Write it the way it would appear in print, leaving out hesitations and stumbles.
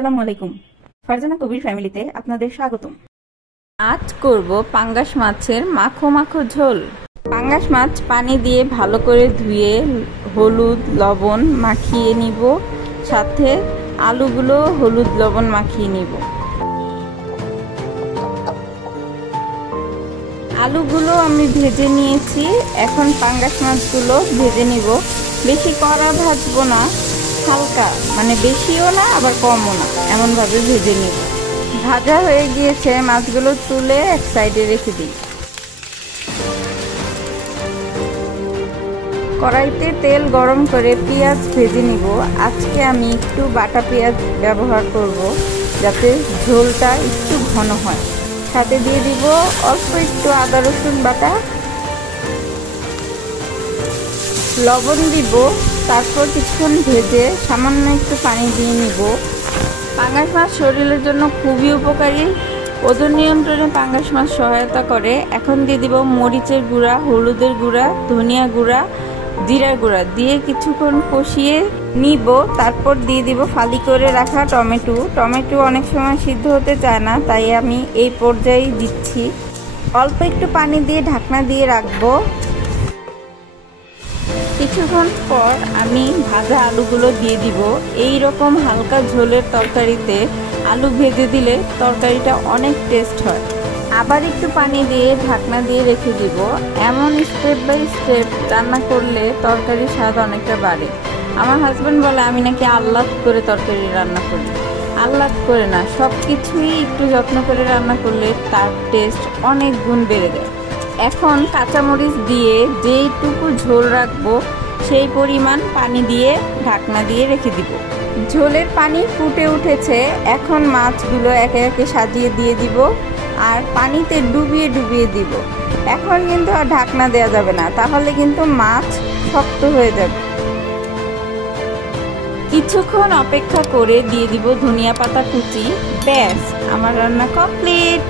আসসালামু আলাইকুম। ফারজানা কবির ফ্যামিলিতে আপনাদের স্বাগতম। আজ করব পাঙ্গাস মাছের মাখো মাখো ঝোল। পাঙ্গাস মাছ পানি দিয়ে ভালো করে ধুয়ে হলুদ লবণ মাখিয়ে নিব, সাথে আলুগুলো হলুদ লবণ মাখিয়ে নিব। আলুগুলো আমি ভেজে নিয়েছি, এখন পাঙ্গাস মাছগুলো ভেজে নিব। বেশি কড়া ভাজবো না, হালকা, মানে বেশিও না আবার কমও না, এমনভাবে ভেজে নিব। ভাজা হয়ে গিয়েছে, মাছগুলো তুলে এক সাইডে রেখে দিই। কড়াইতে তেল গরম করে পেঁয়াজ ভেজে নিব। আজকে আমি একটু বাটা পেঁয়াজ ব্যবহার করব, যাতে ঝোলটা একটু ঘন হয়। সাথে দিয়ে দিব অল্প একটু আদা রসুন বাটা, লবণ দিব। তারপর কিছুক্ষণ ভেজে সামান্য একটু পানি দিয়ে নিব। পাঙ্গাস মাছ শরীরের জন্য খুবই উপকারী, ওজন নিয়ন্ত্রণে পাঙ্গাস মাছ সহায়তা করে। এখন দিয়ে দিব মরিচের গুঁড়া, হলুদের গুঁড়া, ধনিয়া গুঁড়া, জিরার গুঁড়া দিয়ে কিছুক্ষণ কষিয়ে নিব। তারপর দিয়ে দিব ফালি করে রাখা টমেটো অনেক সময় সিদ্ধ হতে চায় না, তাই আমি এই পর্যায়ে দিচ্ছি। অল্প একটু পানি দিয়ে ঢাকনা দিয়ে রাখবো। কিছুক্ষণ পর আমি ভাজা আলুগুলো দিয়ে দিব। এই রকম হালকা ঝোলের তরকারিতে আলু ভেজে দিলে তরকারিটা অনেক টেস্ট হয়। আবার একটু পানি দিয়ে ঢাকনা দিয়ে রেখে দিব। এমন স্টেপ বাই স্টেপ রান্না করলে তরকারির স্বাদ অনেকটা বাড়ে। আমার হাজব্যান্ড বলে আমি নাকি আহ্লাদ করে তরকারি রান্না করি। আহ্লাদ করে না, সব কিছুই একটু যত্ন করে রান্না করলে তার টেস্ট অনেক গুণ বেড়ে যায়। এখন কাঁচামরিচ দিয়ে যেইটুকু ঝোল রাখবো সেই পরিমাণ পানি দিয়ে ঢাকনা দিয়ে রেখে দিব। ঝোলের পানি ফুটে উঠেছে, এখন মাছগুলো একে একে সাজিয়ে দিয়ে দিব আর পানিতে ডুবিয়ে ডুবিয়ে দিব। এখন কিন্তু আর ঢাকনা দেওয়া যাবে না, তাহলে কিন্তু মাছ শক্ত হয়ে যাবে। কিছুক্ষণ অপেক্ষা করে দিয়ে দিব ধনিয়া পাতা কুচি। ব্যাস, আমার রান্না কমপ্লিট।